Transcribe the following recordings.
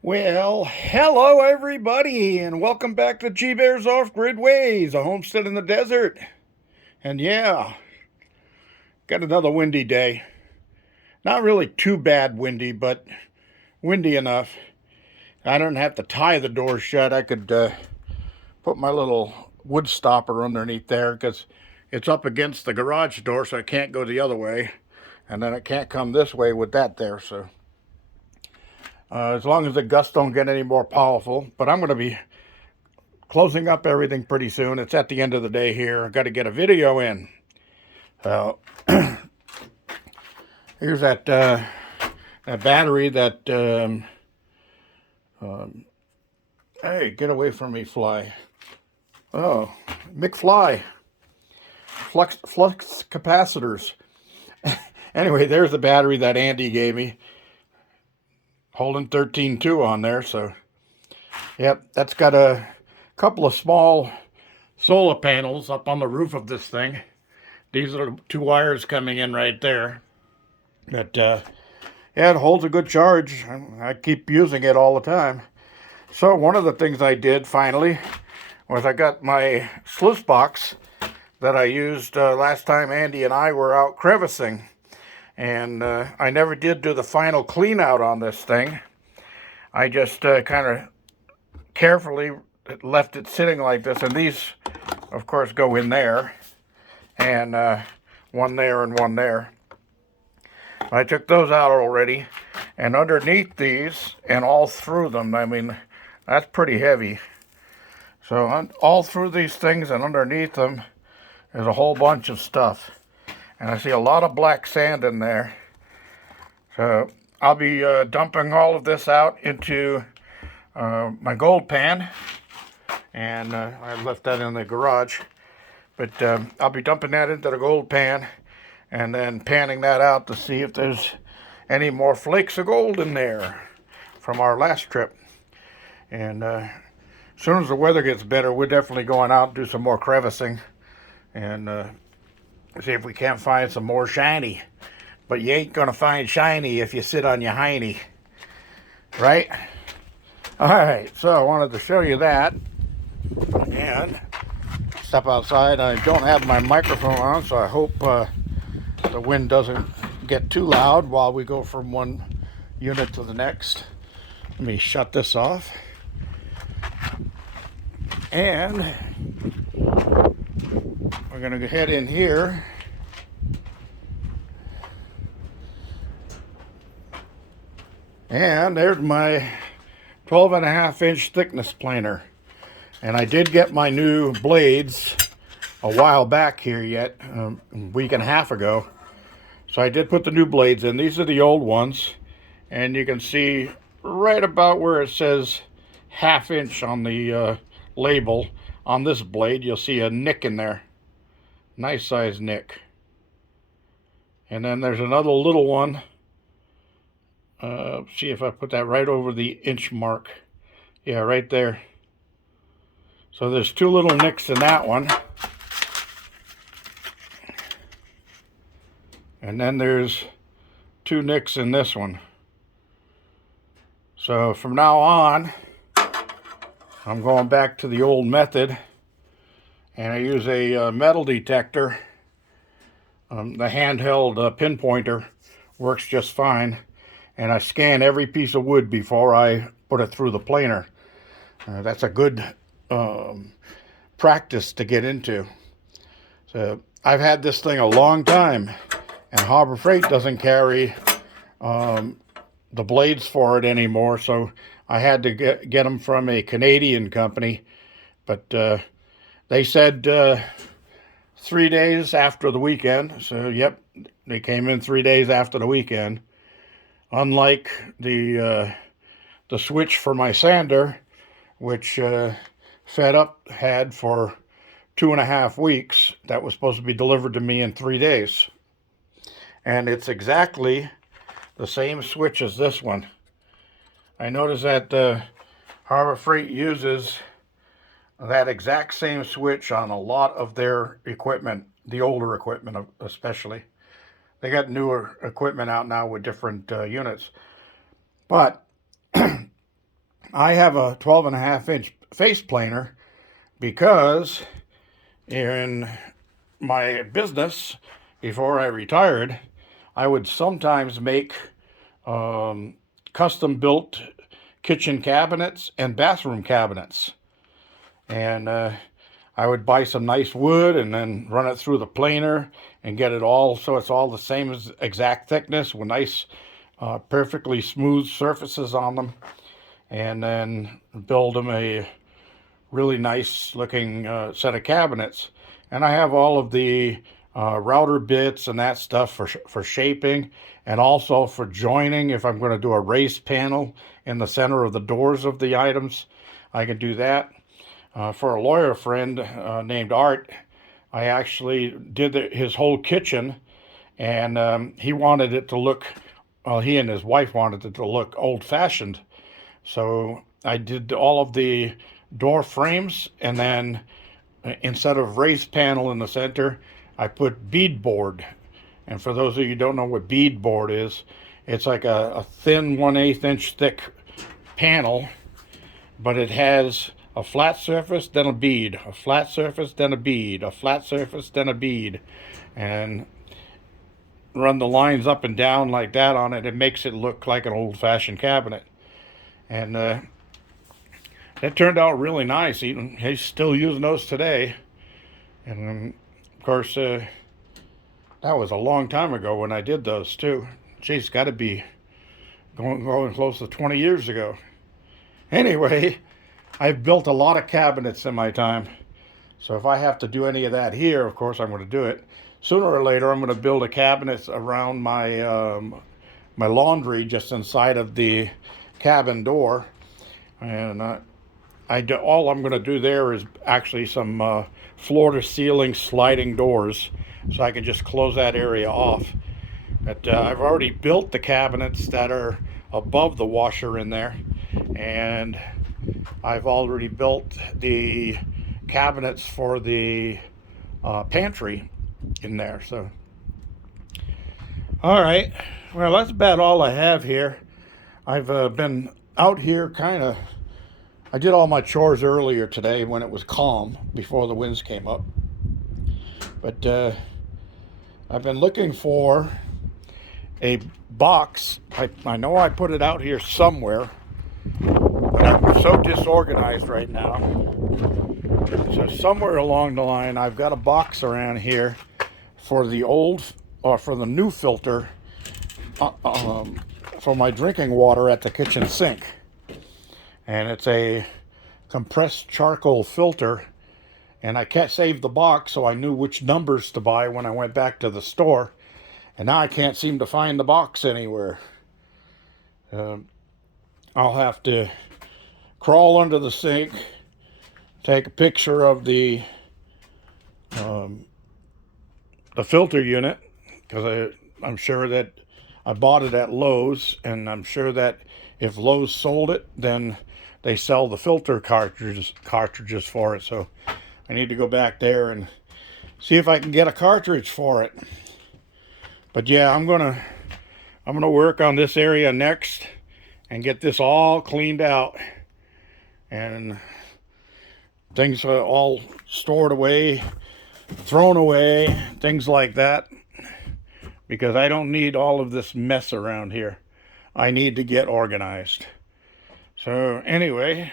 Well, hello everybody, and welcome back to G Bear's Off Grid Ways, a homestead in the desert. And yeah, got another windy day. Not really too bad windy, but windy enough. I don't have to tie the door shut. I could put my little wood stopper underneath there because it's up against the garage door, so I can't go the other way. And then it can't come this way with that there, so as long as the gusts don't get any more powerful. But I'm going to be closing up everything pretty soon. It's at the end of the day here. I've got to get a video in. Uh, Here's that battery that. Hey, get away from me, fly. Oh, McFly. Flux capacitors. Anyway, there's the battery that Andy gave me. Holding 13.2 on there, so yep, that's got a couple of small solar panels up on the roof of this thing. These are the two wires coming in right there. But yeah, it holds a good charge. I keep using it all the time. So one of the things I did finally was I got my sluicebox that I used last time Andy and I were out crevicing. And I never did do the final clean out on this thing. I just kind of carefully left it sitting like this. And these, of course, go in there. And one there and one there. I took those out already. And underneath these and all through them, I mean, that's pretty heavy. So all through these things and underneath them is a whole bunch of stuff. And I see a lot of black sand in there. So I'll be dumping all of this out into my gold pan. And I left that in the garage. But I'll be dumping that into the gold pan and then panning that out to see if there's any more flakes of gold in there from our last trip. And as soon as the weather gets better, we're definitely going out and do some more crevicing and see if we can't find some more shiny. But you ain't gonna find shiny if you sit on your hiney, right? All right, so I wanted to show you that and step outside. I don't have my microphone on, so I hope the wind doesn't get too loud while we go from one unit to the next. Let me shut this off. And we're going to head in here. And there's my 12.5-inch thickness planer. And I did get my new blades a while back here yet, a week and a half ago. So I did put the new blades in. These are the old ones. And you can see right about where it says 1/2 inch on the label on this blade, you'll see a nick in there. Nice size nick. And then there's another little one. See if I put that right over the inch mark. Yeah, right there. So there's two little nicks in that one. And then there's two nicks in this one. So from now on, I'm going back to the old method. And I use a metal detector. The handheld pinpointer works just fine. And I scan every piece of wood before I put it through the planer. That's a good practice to get into. So I've had this thing a long time, and Harbor Freight doesn't carry the blades for it anymore, so I had to get them from a Canadian company. But they said 3 days after the weekend, so yep, they came in 3 days after the weekend. Unlike the switch for my sander, which Fed Up had for 2.5 weeks, that was supposed to be delivered to me in 3 days. And it's exactly the same switch as this one. I noticed that Harbor Freight uses that exact same switch on a lot of their equipment, the older equipment especially. They got newer equipment out now with different units. But I have a 12.5-inch face planer because in my business, before I retired, I would sometimes make custom built kitchen cabinets and bathroom cabinets. And I would buy some nice wood and then run it through the planer and get it all so it's all the same as exact thickness with nice, perfectly smooth surfaces on them. And then build them a really nice looking set of cabinets. And I have all of the router bits and that stuff for shaping and also for joining. If I'm going to do a raised panel in the center of the doors of the items, I can do that. For a lawyer friend named Art, I actually did his whole kitchen, and he wanted it to look, well, he and his wife wanted it to look old-fashioned. So I did all of the door frames, and then instead of raised panel in the center, I put beadboard. And for those of you who don't know what beadboard is, it's like a thin 1/8 inch thick panel, but it has a flat surface, then a bead, a flat surface, then a bead, a flat surface, then a bead, and run the lines up and down like that on it. It makes it look like an old-fashioned cabinet. And it turned out really nice. He's still using those today. And of course, that was a long time ago when I did those too. Geez, got to be going close to 20 years ago. Anyway, I've built a lot of cabinets in my time. So if I have to do any of that here, of course I'm going to do it. Sooner or later, I'm going to build a cabinet around my laundry just inside of the cabin door. And all I'm going to do there is actually some floor-to-ceiling sliding doors, so I can just close that area off. But I've already built the cabinets that are above the washer in there, and I've already built the cabinets for the pantry in there. So, all right, well, that's about all I have here. I've been out here I did all my chores earlier today when it was calm before the winds came up. But I've been looking for a box. I know I put it out here somewhere, but I'm so disorganized right now. So somewhere along the line, I've got a box around here for the old or for the new filter for my drinking water at the kitchen sink. And it's a compressed charcoal filter, and I can't save the box, so I knew which numbers to buy when I went back to the store, and now I can't seem to find the box anywhere. I'll have to crawl under the sink, take a picture of the filter unit, because I'm sure that I bought it at Lowe's, and I'm sure that if Lowe's sold it, then they sell the filter cartridges for it. So I need to go back there and see if I can get a cartridge for it. But yeah, I'm gonna work on this area next and get this all cleaned out and things all stored away, thrown away, things like that, because I don't need all of this mess around here. I need to get organized. So anyway,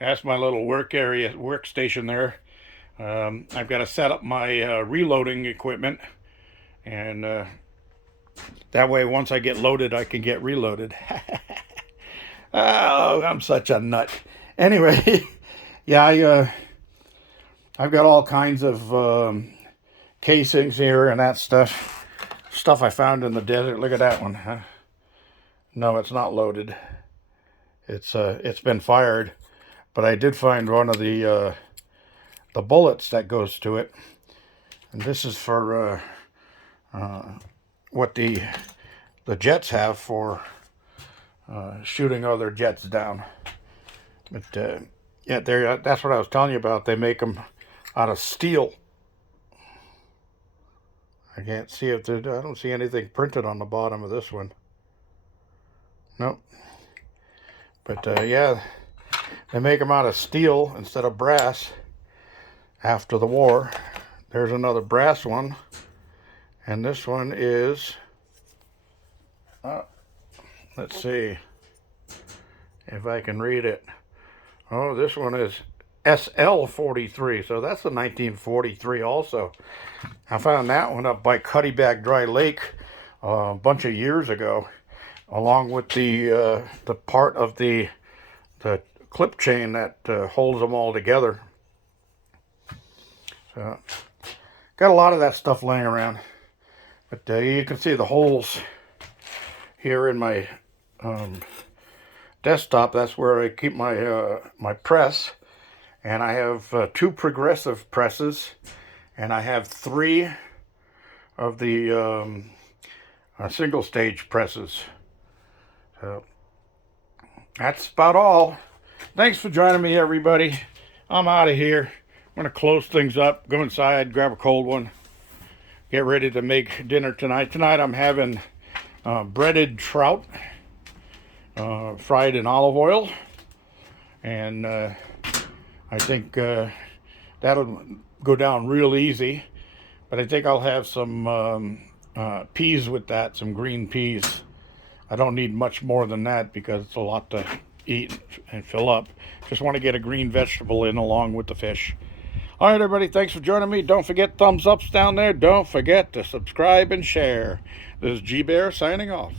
that's my little workstation there. I've got to set up my reloading equipment, and that way once I get loaded, I can get reloaded. Oh, I'm such a nut. Anyway, yeah, I've got all kinds of casings here and that stuff I found in the desert. Look at that one, huh? No, it's not loaded. It's been fired, but I did find one of the bullets that goes to it, and this is for what the jets have for shooting other jets down. But yeah, that's what I was telling you about. They make them out of steel. I can't see if I don't see anything printed on the bottom of this one. Nope. But yeah, they make them out of steel instead of brass after the war. There's another brass one. And this one is, let's see if I can read it. Oh, this one is SL43. So that's a 1943 also. I found that one up by Cuddyback Dry Lake a bunch of years ago, along with the part of the clip chain that holds them all together. So, got a lot of that stuff laying around. But you can see the holes here in my desktop. That's where I keep my my press. And I have 2 progressive presses. And I have 3 of the single stage presses. So that's about all. Thanks for joining me, everybody. I'm out of here. I'm going to close things up, go inside, grab a cold one, get ready to make dinner tonight. Tonight I'm having breaded trout fried in olive oil. And I think that'll go down real easy. But I think I'll have some peas with that, some green peas. I don't need much more than that because it's a lot to eat and fill up. Just want to get a green vegetable in along with the fish. All right, everybody, thanks for joining me. Don't forget thumbs ups down there. Don't forget to subscribe and share. This is G Bear signing off.